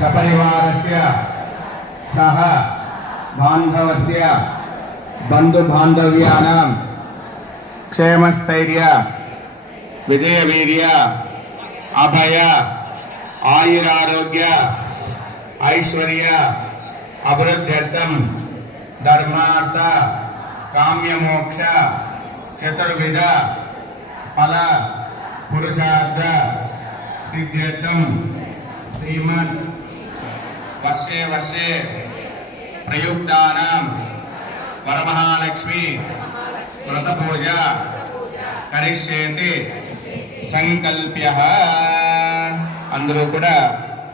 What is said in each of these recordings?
सपरिवारस्य सह बांधवस्य बंधु बांधव्यानां क्षेमस्थैर्य विजयवीर्य अभय आयुरारोग्य ऐश्वर्य अभिवृद्ध्यर्थं धर्मार्थ काम्यमोक्ष चतुर्विध फल पुरुषार्थ सिद्ध्यर्थं श्रीमन् वर्षे वर्षे प्रयुक्तानां वरमहालक्ष्मी व्रतपूजा करिष्येति संकल्प्यः। అందరూ కూడా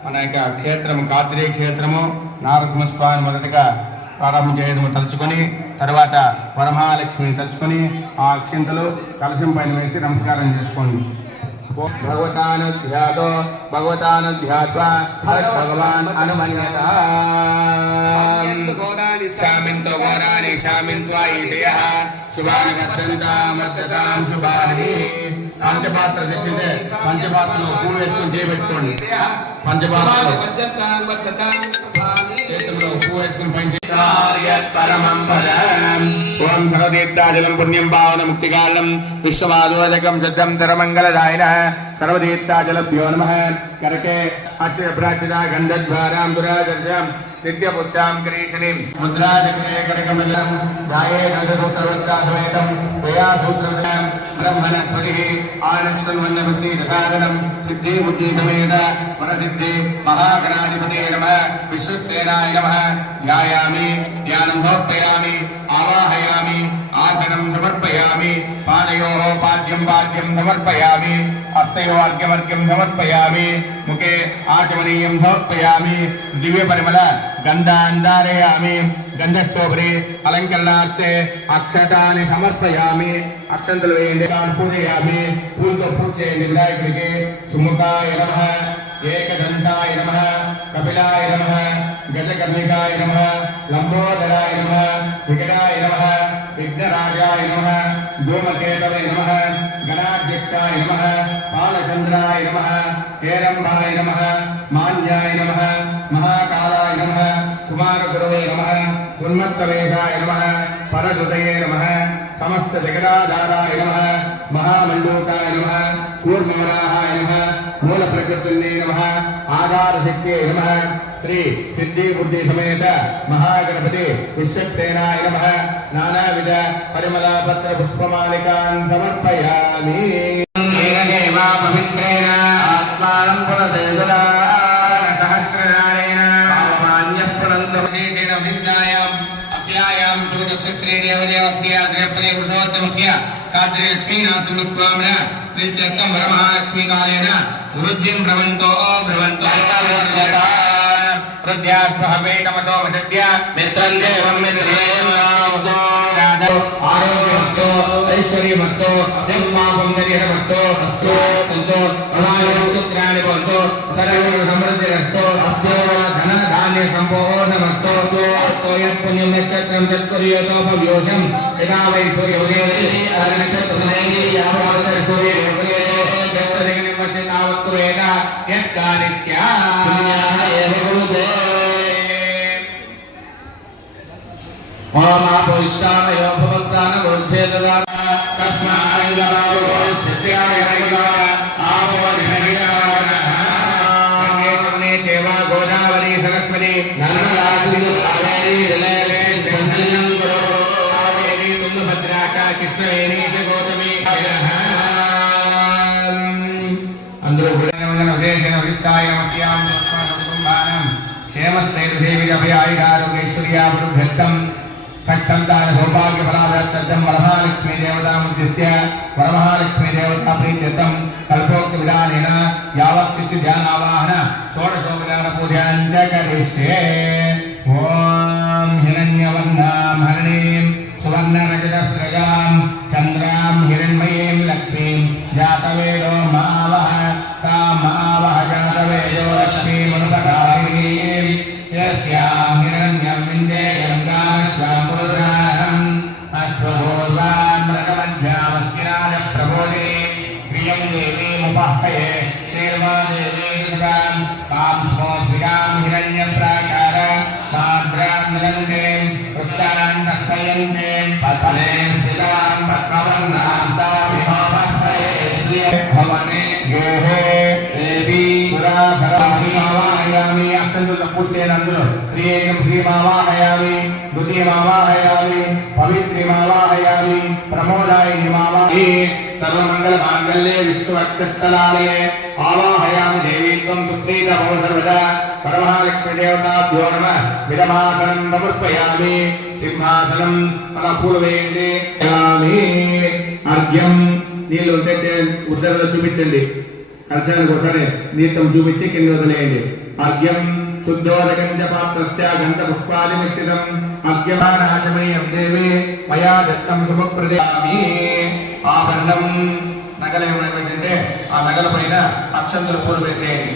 మన యొక్క క్షేత్రము కాత్రేయ క్షేత్రము నారసింహస్వామి మొదటగా ప్రారంభం చేయడం తలుచుకొని తర్వాత వరమహాలక్ష్మిని తలుచుకొని ఆ అక్షింతలు కలశం పైన వేసి నమస్కారం చేసుకోండి. భగవతానుధ్యాతో భగవతానుధ్యాత్వా భగవాన్ అనుమన్యత శామింతో ఘోరాని శామింత్వా ఈశయః శుభాని వర్ధంతాం శుభాని. పంచపాత్ర తెచ్చిందే పంచపాత్రలో పువ్వు వేసుకొని చేయబెట్టుకోండి. పంచపాత్రలో చేతుల్లో పువ్వు వేసుకుని పైన పరమం పదం. ఓం సర్వతీర్థాజలం పుణ్యం పావన ముక్తికాలం విశ్వమాధోదకం సిద్ధం తరమంగళదాయినః సర్వతీర్థాజలభ్యో నమః. కరకే అక్షయప్రాచితా గంధద్వారాం దురాజర్యాం నిత్యపుష్టాం కరీషణీం ముద్రాజకరే కనకమలం ధాయే గంధసూత్రవత్తా సమేతం త్వయా సూత్రవతాం బ్రహ్మణస్పతిః ఆనశ్వన్వన్నమసీదసాదనం సిద్ధి బుద్ధి సమేత వరసిద్ధి మహాగణాధిపతే నమః. విశ్వక్సేనాయ నమః. ధ్యాయామి ధ్యానం సమర్పయామి ఆవాహయామి ఆసనం సమర్పయామి పాదయోః పాద్యం పాద్యం సమర్పయామి హస్తయోః అర్ఘ్యమర్ఘ్యం సమర్పయామి ముఖే ఆచమనీయం సమర్పయామి దివ్య పరిమళ గంధాన్ ధారయామి గంధస్యోపరి అలంకరణార్థే అక్షతాన్ని సమర్పయామి. అక్షంతలు వేయండి. పూజయామి. పూలతో పూజ చేయండి వినాయకుడికి. సుముఖాయ నమః ఏకదంతాయ నమః కపిలాయ నమః గజకర్ణికాయ నమః లంబోదరాయ నమః వికటాయ నమః విఘ్నరాజాయ నమః ధూమకేతవే నమః గణాధ్యక్షాయ నమః బాలచంద్రాయ నమః హేరంబాయ నమః మాన్యాయ నమః మహాకాలాయ నమః కుమారగురవే నమః ఉన్మత్తవేషాయ నమః పరహృదయే నమః సమస్త జగదాధారాయ నమః మహామండూకాయ నమః కూర్మవరాహాయ నమః మూల ప్రకృతిన్నే నమః ఆధారశక్తియే నమః. శ్రీ సిద్ధి బుద్ధి సమేత మహాగణపతి విశ్వక్సేనాయ నమః. నానావిధ పరిమళ పత్ర పుష్పమాలికాన్ సమర్పయామి. పవిత్రేణ ఆత్మానం పునతే సదా సహస్రనారేణ పావమాన్యః పునంతం విశేషేణ విశిష్టాయాం అస్యాయాం శ్రీదేవదేవస్య త్రిపదే పురుషోత్తమస్య కాత్రే లక్ష్మీనాథస్వామిన ప్రీత్యర్థం వరమహాలక్ష్మీ కాలేన వృద్ధిం భ్రవంతో భ్రవంతో హృద్యాస్వహవేటమతో వసద్య మిత్రం దేవం మిత్రేణ ఆరోగ్యమస్తో ఐశ్వర్యమస్తో సంపాపందరిహమస్తో అస్తో సంతో అలాయపుత్రాన్ని భవంతో సర్వ సమృద్ధిరస్తో అస్తో ధన ధాన్య సంపూర్ణమస్తో అస్తో యత్పుణ్యం నక్షత్రం తత్పర్యోతో భవ్యోషం యదా వై సూర్యోదయే అరణక్షత్రమేది యావత సూర్యోదయే యత్తనిమచితావత్తువేద యత్కారిత్యా పుణ్యాః ఏవ కురుతే. ఓం ఆపోయిష్టామయో భవస్థాన బోధేతదా తస్మాయ్ నమో సత్యాయ నమః ఆపోధినగిరానః. సంగేతనే చేవా గోదావరి సరస్వతి నర్మదా సింధు కావేరీ జలేషు గంగం గో కావేరీ తుంగభద్రాక కృష్ణవేణి గోతమి. అందరూ విశేషణ విష్టాయ మత్యాం కుటుంబానం क्षेमस्थैर्यभयायुरारोग्यैश्वर्याभिवृद्ध्यर्थं सत्सन्तान सौभाग्य फलाभ्यर्थं वरमहालक्ष्मी देवतामुद्दिश्य वरमहालक्ष्मी देवता प्रीत्यर्थं कल्पोक्त विधानेन यावत् ध्यानावाहन षोडशोपचार पूजां च करिष्ये. ओम हिरण्यवर्णां हरिणीं सुवर्णरजतस्रजां चन्द्रां हिरण्मयीं लक्ष्मीं जातवेदो मावह तामावह जातवेदो लक्ष्मीमनुपकारि उपहये शेर्वादेवेदुदां कां स्मोस्विकां हिरण्यप्राकार माद्रान्दलन्ते उत्तान् तक्पयन्ते पल्पले स्थितां पद्मवर्णां ताभिहोपहये श्रिये भवने योहे देवी सुराधराभिमावाहयामि अक्षन्तुल पूजयेनन्दुलो क्रियेयं क्रियमावाहयामि द्वितीयमावाहयामि पवित्रीमावाहयामि प्रमोदायिनीमावाहयामि सर्वमङ्गलमाङ्गल्ये विष्णुभक्तस्थलालये आवाहयामि देवी त्वं सुप्रीतभव सर्वदा परमहालक्ष्मीदेवताभ्यो नमः विदमासनं समर्पयामि सिंहासनं పూలవేయండి అర్ఘ్యం నీళ్ళు ఉంటే ఉద్దరలో చూపించండి కలశానికి ఒకసారి నీతం చూపించి కింద వదిలేయండి అర్ఘ్యం శుద్ధోదకం చ పాత్రస్య గంధ పుష్పాది మిశ్రితం అర్ఘ్యమానాచమనీయం దేవి మయా దత్తం శుభప్రదామి ఆభరణం నగలు ఏమైనా వేసింటే ఆ నగల పైన అక్షంతలు పూలు వేసేయండి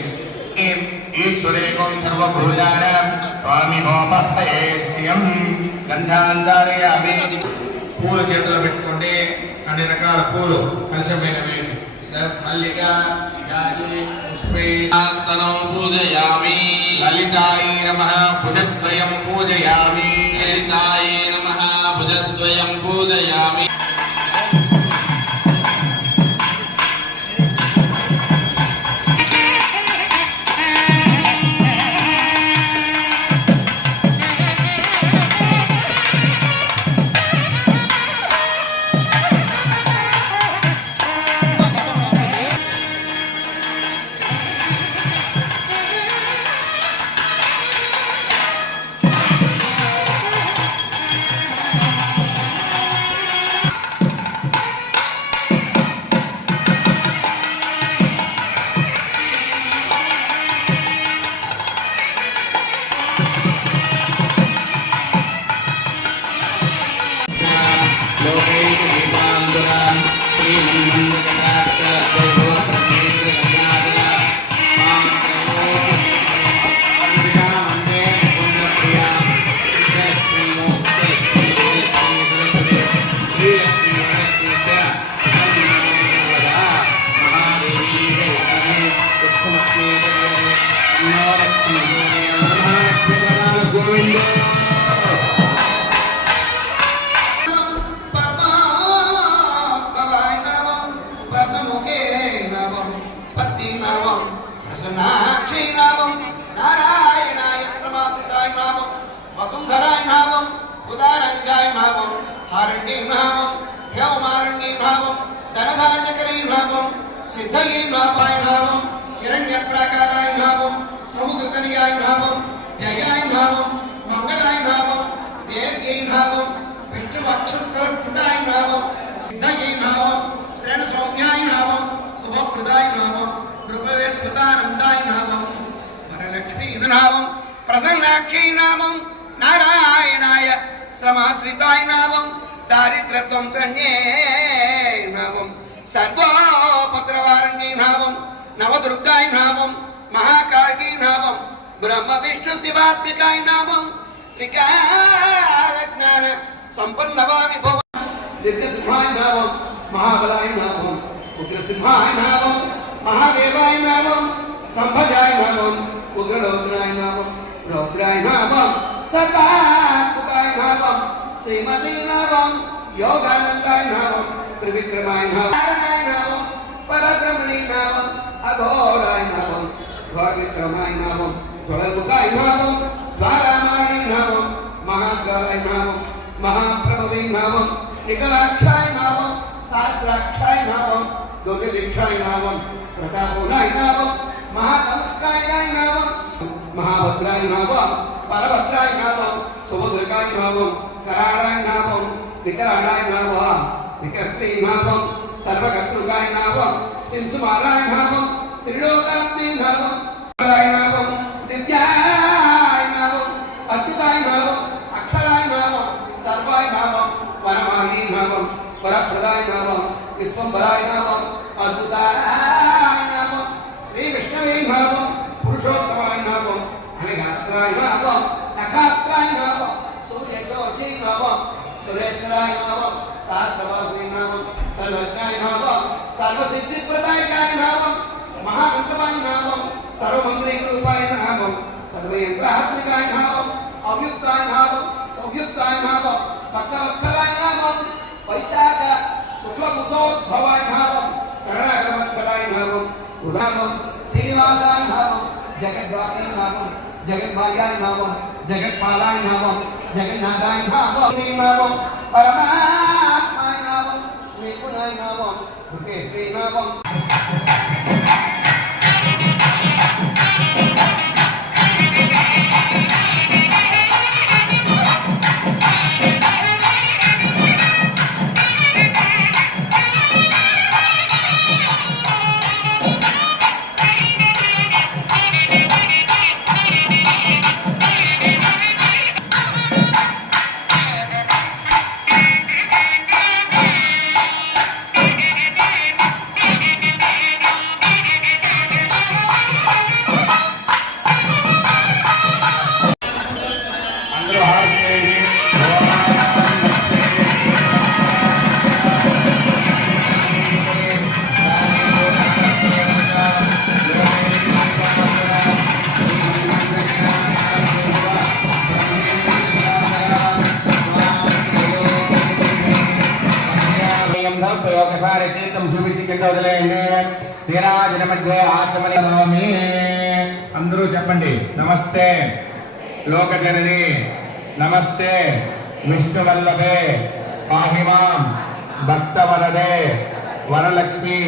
ఈశ్వరేకం సర్వభూతానాం త్వామిహోపహయే శ్రియం గంధాంధారయామి పూలు చేతిలో పెట్టుకోండి అన్ని రకాల పూలు కలశమైన వేయండి మల్లిక జాజి పుష్పేస్తనం పూజయామి లలితాయ నమః భుజద్వయం పూజయామి లలితాయ నమః భుజద్వయం పూజయామి वसुंधराय नामं उदारंगाय नामं हारण्ये नामं हेममारण्ये नामं धनधान्यकरे नामं सिद्धये नामाय नामं हिरण्यप्राकाराय नामं समुद्रतनयाय नामं जयाय नामं मंगलाय नामं देव्यै नामं विष्णुवक्षस्थलस्थिताय नामं सिद्धये नामं श्रेणसौम्याय नामं शुभप्रदाय नामं कृपवेस्कृतानन्दाय नामं वरलक्ष्मी नामं प्रसन्नाक्षी नामं नारायणाय समाश्रिताय नामं दारिद्र्यत्वं शरण्ये नामं सर्वोपद्रवारण्ये नामं नवदुर्गाय नामं महाकाली नामं ब्रह्म विष्णु शिवात्मिकाय नामं त्रिकालज्ञान संपन्नवामि भव दीर्घसिंहाय नामं महाबलाय नामं उग्रसिंहाय नामं महादेवाय नामं स्तंभजाय नामं उग्रलोचनाय नामं रौद्राय नामं सदात्मकाय नामं श्रीमती नामं योगानंदाय नामं त्रिविक्रमाय नामं परब्रह्मणि नामं अघोराय नामं घोरविक्रमाय नामं त्वलमुखाय नामं ज्वालामाणि नामं महाद्वाराय नामं महाप्रभवे नामं निकलाक्षाय नामं सहस्राक्षाय नामं दुर्गदीक्षाय नामं प्रतापोनाय नामं महातमस्काय नामं महाभद्राय नामं परभद्राय नामं सुभद्रकाय नामं कराळाय नामं विकराळाय नामं विकर्त्री नामं सर्वकर्तृकाय नामं सिंसुमालाय नामं त्रिलोकात्मी नामं नामं दिव्याय नामं अद्भुताय नामं अक्षराय नामं सर्वाय नामं परमाणि नामं परप्रदाय नामं विश्वंभराय नामं अद्भुताय नामं श्री विष्णवे नामं पुरुषोत्तमाय नामं अनिगास्त्राय नामं नखास्त्राय नामं सूर्यजोषी नामं सुरेश्वराय नामं सहस्रवाहुवे नामं सर्वज्ञाय नामं सर्वसिद्धिप्रदायकाय नामं महागणपताय नामं सर्वमंगलरूपाय नामं सर्वयंत्रात्मिकाय नामं अव्युक्ताय नामं सौव्युक्ताय नामं भक्तवत्सलाय नामं वैशाख शुक्लबुद्धोद्भवाय नामं शरणागतवत्सलाय नामं उदानम श्रीनिवासाय नामं जगद्वाप्याय नामं जगद्भाग्याय नामं जगत्पालाय नामं जगन्नाथाय नामं परमात्माय नामं निर्गुणाय नामं रूपेश्वरी नामं అందరూ చెప్పండి. నమస్తే లోకజనని, నమస్తే విష్ణువల్లభే, పాహి మాం భక్తవరదే వరలక్ష్మి,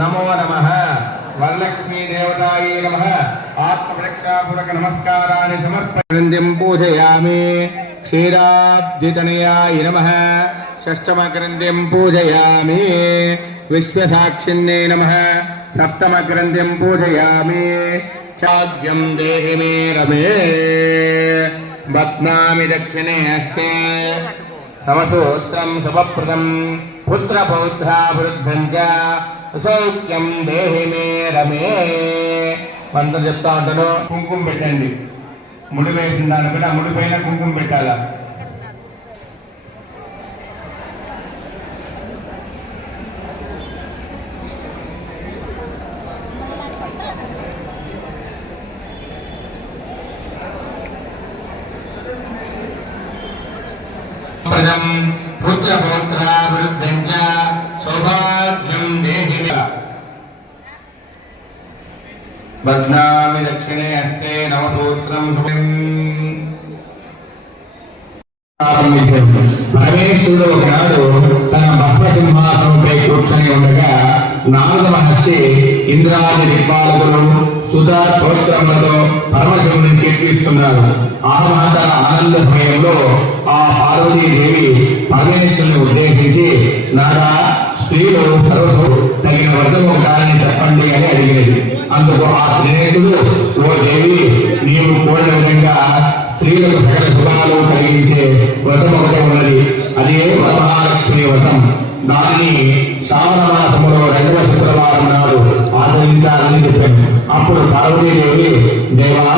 నమో నమః వరలక్ష్మీ దేవతాయే నమః. ఆత్మరక్షాపూర్వక నమస్కారాన్ని సమర్పణం పూజయామి. క్షీరాబ్ధితనయాయ నమః షష్టమగ్రంథిం పూజయామి. విశ్వసాక్షిన్నే నమః సప్తమగ్రంథిం పూజయామి. చాద్యం దేహి మే రమే బధ్నామి దక్షిణే హస్తే నమసూత్రం శుభప్రదం పుత్రపౌత్రాభివృద్ధం చ సౌఖ్యం దేహి మే రమే. మంత్రం చెప్తా ఉంటాను. కుంకుమ పెట్టండి. ముడి వేసిన దానిపైన ముడి పైన కుంకుమ పెట్టాలా. పుత్రపౌత్రాభివృద్ధం చ సౌభాగ్యం దేహి బధ్నామి దక్షిణే హస్తే నమసూత్రం శుభం. పరమేశ్వరుడు ఒకనాడు తన భస్మసింహాసనంపై కూర్చొని ఉండగా నారద మహర్షి ఇంద్రాది దిక్పాలకులు సుధా స్తోత్రములతో పరమశివుని కీర్తిస్తున్నారు. ఆ మాట ఆనంద సమయంలో ఆ పార్వతీదేవి పరమేశ్వరుని ఉద్దేశించి నారా స్త్రీలు సర్వసు తగిన వ్రతము కాదని చెప్పండి అని అడిగినది. అందుకు ఆ స్నేహితుడు, ఓ దేవి, నీవు కోరిన విధంగా స్త్రీలకు సకల శుభాలు కలిగించే వ్రతం ఒకటే ఉన్నది. అదే వరమహాలక్ష్మి వ్రతం. దానిని శ్రావణ మాసములో 2వ శుక్రవారం నాడు ఆచరించాలని చెప్పాను. అప్పుడు పార్వతీదేవి, దేవా,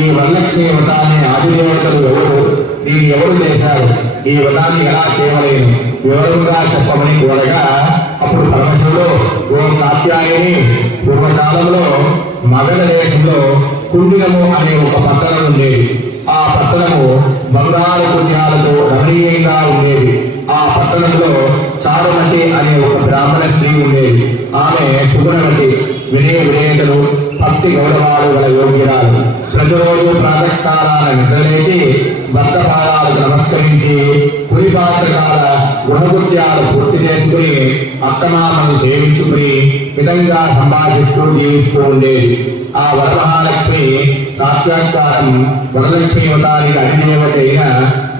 ఈ వరలక్ష్మి వ్రతాన్ని ఆదిదేవతలు ఎవరు, దీన్ని ఎవరు చేశారు, ఈ వ్రతాన్ని ఎలా చేయలేను, వివరంగా చెప్పమని కోరగా అప్పుడు పరమేశ్వరుడు, ఓ కాత్యాయని, పూర్వకాలంలో మగధ దేశంలో కుండినము అనే ఒక పట్టణం ఉండేది. ఆ పట్టణము బంగారు పుణ్యాలతో రమణీయంగా ఉండేది. ఆ పట్టణంలో చారుమతి అనే ఒక బ్రాహ్మణ స్త్రీ ఉండేది. ఆమె సుగుణవతి, వినయ విధేయతలు, భక్తి గౌరవాలు గల యోగ్యురాలు. ప్రతిరోజు ప్రాతకాలాన నిద్రలేచి భక్త పాదాలకు నమస్కరించి కురిపాత్రకాల గృహకృత్యాలు పూర్తి చేసుకుని అత్తమామను సేవించుకుని విధంగా సంభాషిస్తూ జీవిస్తూ ఉండేది. ఆ వరమహాలక్ష్మి సాక్షాత్కారం వరలక్ష్మి వ్రతానికి అధిదేవత అయిన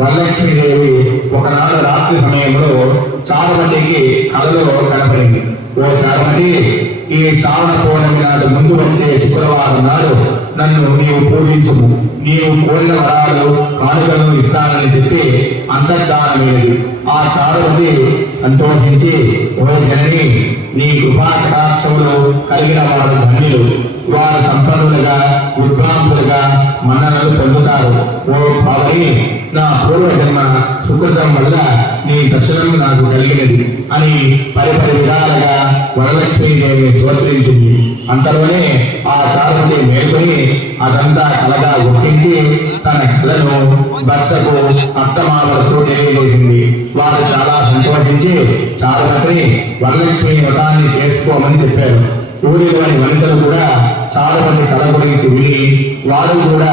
వరలక్ష్మీదేవి ఒకనాడు రాత్రి సమయంలో చారుమతికి కలలో కనపడింది. ఓ చారుమతి, ఈ శ్రావణ పౌర్ణమి నాడు ముందు వచ్చే శుక్రవారం నాడు నన్ను నీవు పూజించుము, నీవు కోరిన వరాలు కానుకలను ఇస్తానని చెప్పి అంతర్ధానమైనది. ఆ చారుమతి సంతోషించి, ఓ జనని, నీ కృపా కటాక్షములు కలిగిన వారు ధన్యులు, వారు సంపన్నులుగా విద్వాంసులుగా మన్ననలు పొందుతారు. ఓ భావని, నా పూర్వజన్మ సుకృతం వల్ల నీ దర్శనం నాకు కలిగినది అని పరిపరి విధాలుగా వరలక్ష్మీదేవిని స్తోత్రించింది. అంతలోనే ఆ చారుమతి మేల్కొని అదంతా కలగా గుర్తించి తన కళను భర్తకు అత్తమామలకు తెలియజేసింది. వారు చాలా సంతోషించి చారుమతిని వరలక్ష్మి వ్రతాన్ని చేసుకోమని చెప్పారు. ఊరిలోని వనితలు కూడా చారుమతి కళ గురించి విని వారు కూడా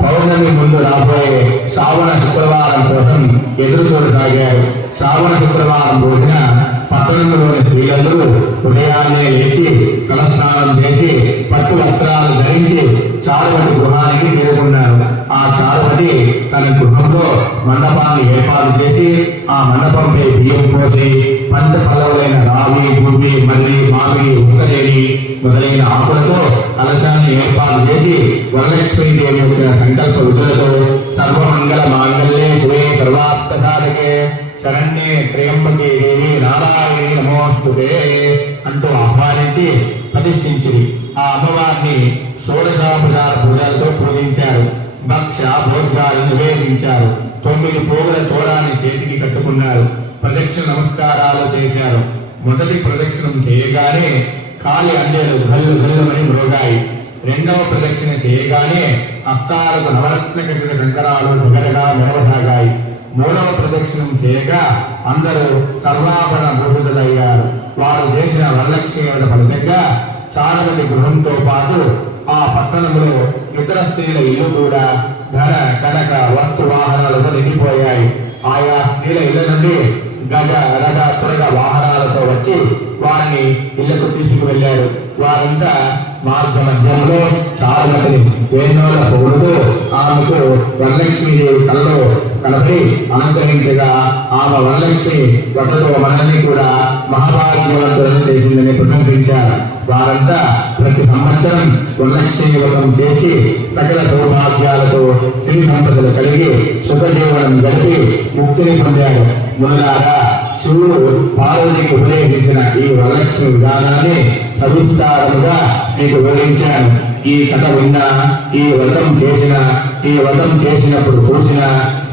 పౌర్ణమి ముందు రాబోయే శ్రావణ శుక్రవారం కోసం ఎదురు చూడసాగారు. శ్రావణ శుక్రవారం రోజున పట్టణంలోని స్త్రీలందరూ ఉదయాన్నే లేచి తలస్నానం చేసి పట్టు వస్త్రాలు ధరించి చారుమతి గృహానికి చేరుకున్నారు. ఆ చారుమతి తన గృహంలో మండపాన్ని ఏర్పాటు చేసి ఆ మండపంపై బియ్యం పోసి పంచపల్లవులైన రావి, గుబ్బి, మల్లి, మామిడి, ఉక్కలేని మొదలైన ఆకులతో కలశాన్ని ఏర్పాటు చేసి వరలక్ష్మీదేవి యొక్క సంకల్ప విధులతో సర్వమంగళ మాంగళ్యే శివే సర్వార్థ సాధకే శరణ్యే త్రయంబకే దేవి నారాయణి నమోస్తుతే అంటూ ఆహ్వానించి ప్రతిష్ఠించింది. ఆ అమ్మవారిని షోడశోపచార పూజలతో పూజించారు. భక్ష భోజ్యాలు నివేదించారు. 9 పోగుల తోడాన్ని చేతికి కట్టుకున్నారు. ప్రదక్షిణ నమస్కారాలు చేశారు. మొదటి ప్రదక్షిణం చేయగానే కాలి అండెలు గల్లు గల్లుమని మ్రోగాయి. రెండవ ప్రదక్షిణ చేయగానే హస్తాలకు నవరత్న కట్టిన కంకరాలు దగ్గరగా మెరవసాగాయి. మూడవ ప్రదక్షిణం చేయగా అందరూ సర్వాభరణ భూషితులయ్యారు. వారు చేసిన వరలక్ష్మి వ్రత ఫలితంగా చారుమతి గృహంతో పాటు ఆ పట్టణంలో ఇతర స్త్రీల ఇల్లు కూడా ధన కనక వస్తు వాహనాలతో నిండిపోయాయి. ఆయా స్త్రీల ఇళ్ల నుండి గజ రథ త్వరగ వాహనాలతో వచ్చి వారిని ఇళ్లకు తీసుకువెళ్లారు. వారంతా మార్గ మధ్యంలో చారుమతిని వేణోల పొగుడుతూ ఆమెకు వరలక్ష్మీదేవి కలలో కలపి అనుగ్రహించగా ఆమె వరలక్ష్మి వ్రతతో మనల్ని కూడా మహాభాగ్యవంతులను చేసిందని ప్రశంసించారు. వారంతా ప్రతి సంవత్సరం వరలక్ష్మి వ్రతం చేసి సకల సౌభాగ్యాలతో శ్రీ సంపదలు కలిగి సుఖజీవనం గడిపి ముక్తిని పొందారు. మునులారా, శివుడు పార్వతికి ఉపదేశించిన ఈ వరలక్ష్మి విధానాన్ని సవిస్తారముగా మీకు వివరించాను. ఈ కథ విన్నా, ఈ వ్రతం చేసినప్పుడు చూసిన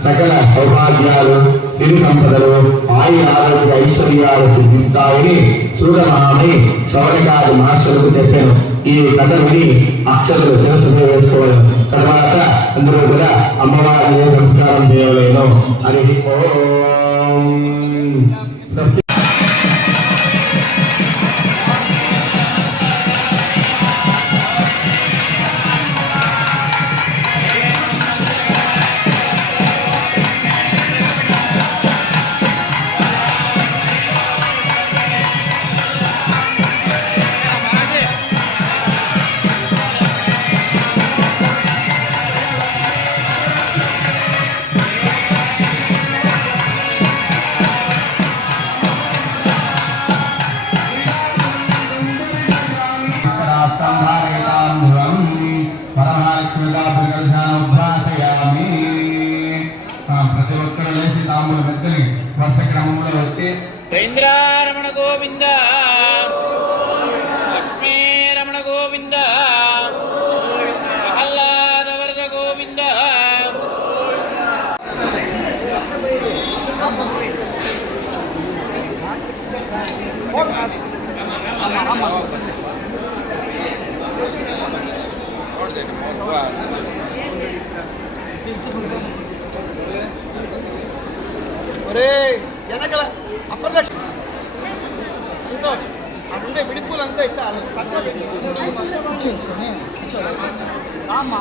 సకల సౌభాగ్యాలు, సిరి సంపదలు, ఆయుర ఆరోగ్య ఐశ్వర్యాలు సిద్ధిస్తాయని సూరమహామి శౌనకాది మహర్షులకు చెప్పాను. ఈ కథ విని అక్షతలు శిరస్సు వేసుకోవాలి. తర్వాత అందరూ కూడా అమ్మవారిని సంస్కారం చేయలేను. హరి ఓం. ప్రతి ఒక్కరు లేచి తాములు మెత్తని వర్ష క్రమంలో వచ్చి రమణ గోవింద, లక్ష్మీ రమణ గోవింద, ప్రహ్లాద వరద గోవింద. వెనకల అప్రదక్షిణ అంటే విడిపూలు అంతా ఇట్లా చేసుకొని రావాలి